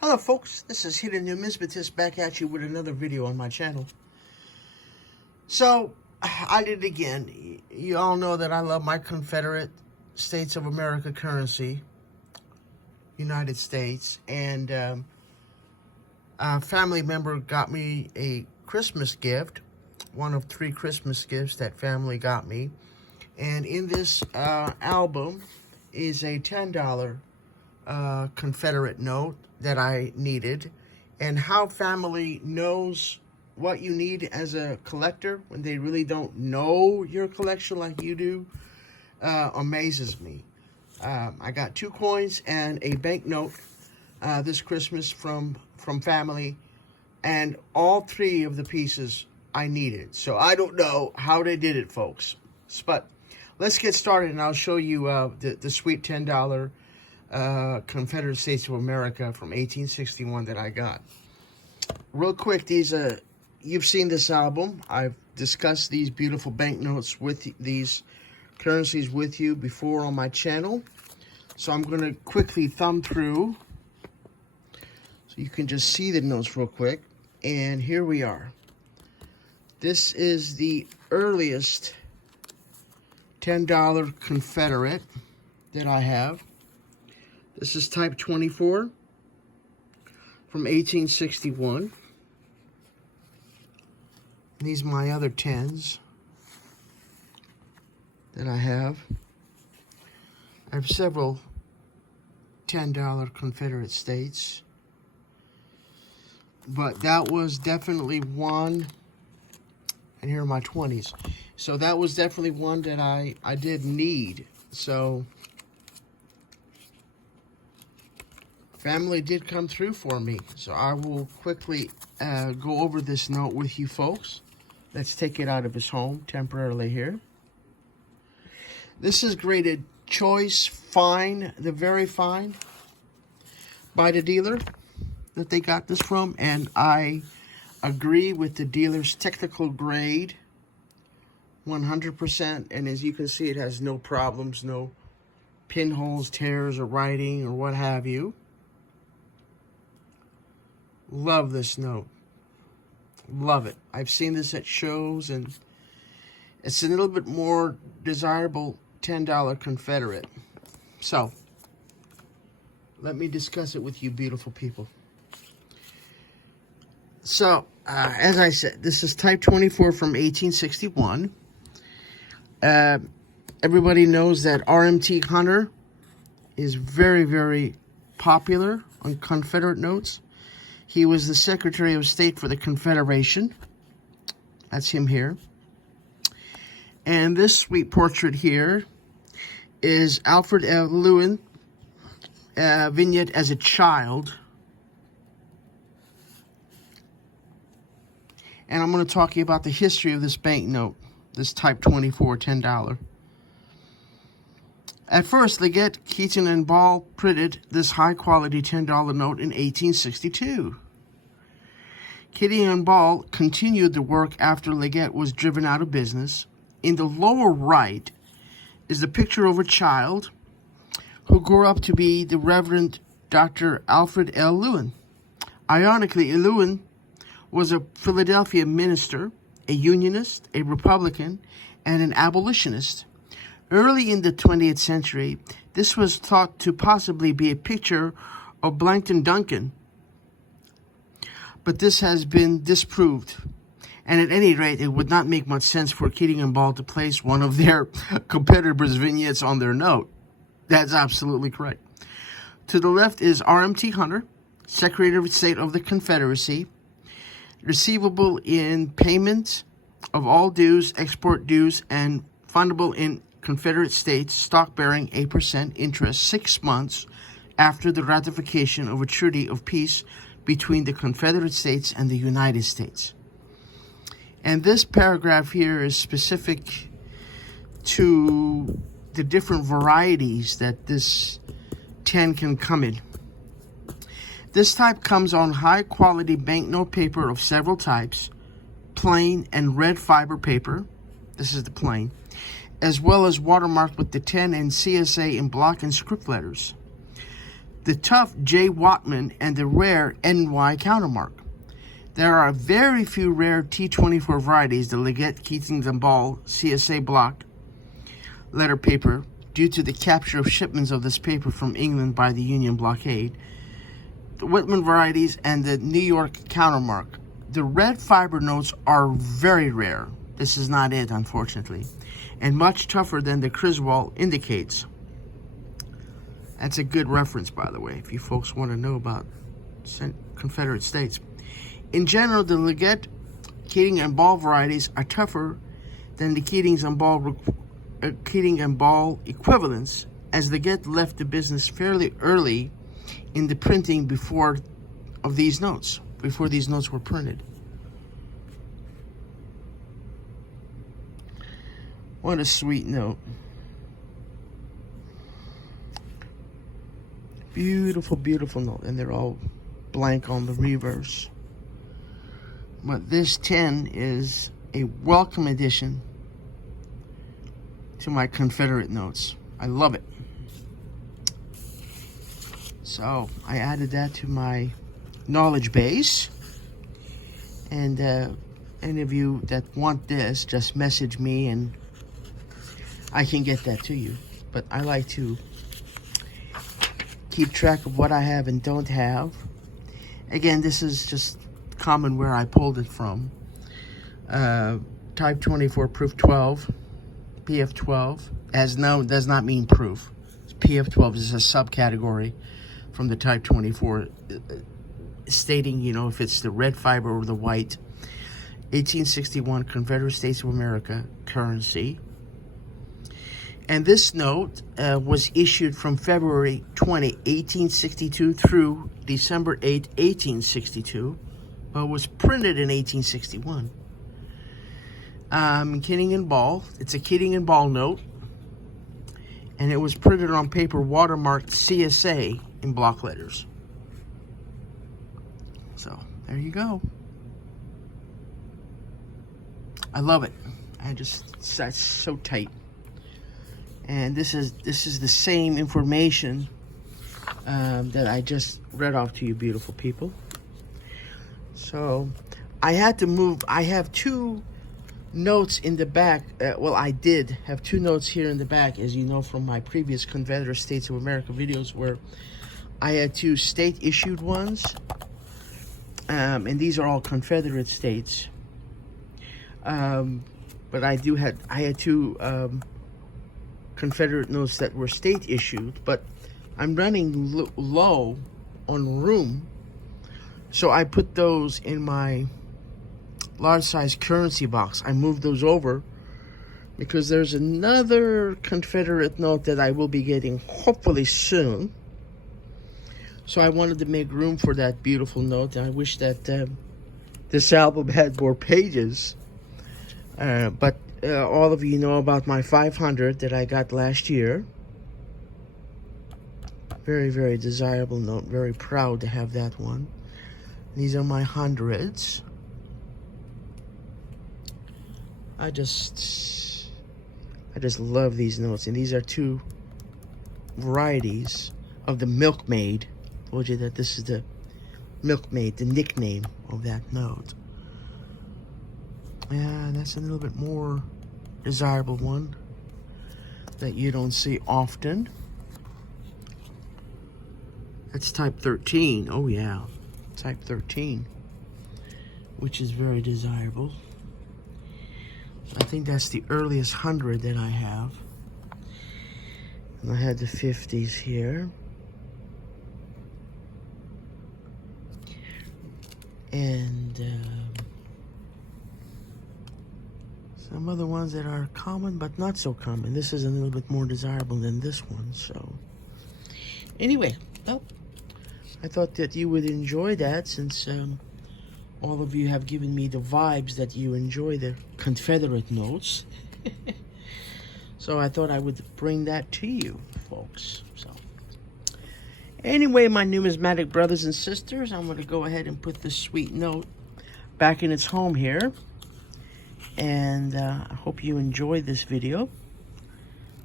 Hello folks, this is Hidden Numismatist back at you with another video on my channel. So, I did it again. You all know that I love my Confederate States of America currency, United States, and a family member got me a Christmas gift, one of 3 Christmas gifts that family got me. And in this album is a $10 Confederate note that I needed, and how family knows what you need as a collector when they really don't know your collection like you do amazes me. I got 2 coins and a banknote this Christmas from family, and all 3 of the pieces I needed. So I don't know how they did it, folks, but let's get started and I'll show you the sweet $10 Confederate States of America from 1861 that I got. Real quick, these you've seen this album. I've discussed these beautiful banknotes with these currencies with you before on my channel. So I'm going to quickly thumb through so you can just see the notes real quick. And here we are. This is the earliest $10 Confederate that I have. This is type 24 from 1861. And these are my other 10s that I have. I have several $10 Confederate States. But that was definitely one, and here are my 20s. So that was definitely one that I did need. So family did come through for me, so I will quickly go over this note with you folks. Let's take it out of his home temporarily here. This is graded choice fine, the very fine, by the dealer that they got this from, and I agree with the dealer's technical grade 100%, and as you can see, it has no problems, no pinholes, tears, or writing, or what have you. Love this note. Love it. I've seen this at shows, and it's a little bit more desirable $10 Confederate. So, let me discuss it with you beautiful people. So, as I said, this is type 24 from 1861. Everybody knows that R.M.T. Hunter is very, very popular on Confederate notes. He was the Secretary of State for the Confederation. That's him here. And this sweet portrait here is Alfred L. Elwyn, vignette as a child. And I'm going to talk to you about the history of this banknote, this type 24 $10. At first, Leggett, Keatinge Ball printed this high-quality $10 note in 1862. Keatinge Ball continued the work after Leggett was driven out of business. In the lower right is the picture of a child who grew up to be the Reverend Dr. Alfred L. Elwyn. Ironically, Elwyn was a Philadelphia minister, a Unionist, a Republican, and an abolitionist. Early in the 20th century, this was thought to possibly be a picture of Blanton Duncan, but this has been disproved. And at any rate, it would not make much sense for Keatinge Ball to place one of their competitors' vignettes on their note. That's absolutely correct. To the left is R.M.T. Hunter, Secretary of State of the Confederacy, receivable in payment of all dues, export dues, and fundable in Confederate States, stock bearing 8% interest 6 months after the ratification of a treaty of peace between the Confederate States and the United States. And this paragraph here is specific to the different varieties that this 10 can come in. This type comes on high quality banknote paper of several types, plain and red fiber paper. This is the plain, as well as watermarked with the 10 and CSA in block and script letters. the tough J. Watman, and the rare NY countermark. There are very few rare T-24 varieties, the Leggett, Keatinge Ball, CSA block letter paper, due to the capture of shipments of this paper from England by the Union blockade, the Whitman varieties, and the New York countermark. The red fiber notes are very rare. This is not it, unfortunately, and much tougher than the Criswell indicates. That's a good reference, by the way, if you folks want to know about Confederate States. In general, the Leggett, Keatinge, and Ball varieties are tougher than the Keatinge and Ball equivalents, as Leggett left the business fairly early in the printing before these notes were printed. What a sweet note. Beautiful, beautiful note. And they're all blank on the reverse. But this 10 is a welcome addition to my Confederate notes. I love it. So I added that to my knowledge base. And any of you that want this, just message me and I can get that to you. But I like to keep track of what I have and don't have. Again, this is just common where I pulled it from. Type 24 proof 12, PF 12, does not mean proof. PF 12 is a subcategory from the type 24, stating, you know, if it's the red fiber or the white. 1861 Confederate States of America currency. And this note was issued from February 20, 1862 through December 8, 1862, but was printed in 1861. Keatinge Ball. It's a Keatinge Ball note, and it was printed on paper watermarked CSA in block letters. So there you go. I love it. That's so tight. And this is the same information that I just read off to you, beautiful people. So I had to move. I have two notes in the back. Well, I did have two notes here in the back, as you know from my previous Confederate States of America videos, where I had two state-issued ones. And these are all Confederate states. But I had two Confederate notes that were state issued, but I'm running low on room, so I put those in my large size currency box. I moved those over because there's another Confederate note that I will be getting hopefully soon, so I wanted to make room for that beautiful note. I wish that this album had more pages, but all of you know about my 500 that I got last year. Very, very desirable note. Very proud to have that one. These are my hundreds. I just love these notes. And these are two varieties of the Milkmaid. I told you that this is the Milkmaid, the nickname of that note. Yeah, that's a little bit more desirable one that you don't see often. That's type 13. Oh yeah, type 13, which is very desirable. I think that's the earliest 100 that I have. And I had the 50s here. And some other ones that are common, but not so common. This is a little bit more desirable than this one. So, anyway, well, I thought that you would enjoy that, since all of you have given me the vibes that you enjoy the Confederate notes. So I thought I would bring that to you, folks. So, anyway, my numismatic brothers and sisters, I'm going to go ahead and put this sweet note back in its home here. And I hope you enjoyed this video.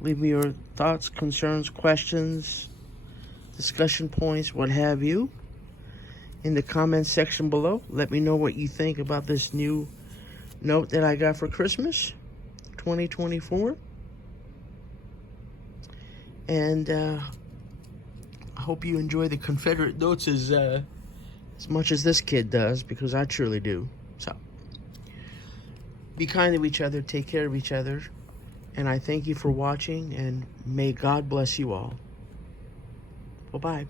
Leave me your thoughts, concerns, questions, discussion points, what have you, in the comments section below. Let me know what you think about this new note that I got for Christmas 2024. And I hope you enjoy the Confederate Notes as much as this kid does, because I truly do. So, be kind to each other, take care of each other, and I thank you for watching, and may God bless you all. Bye-bye.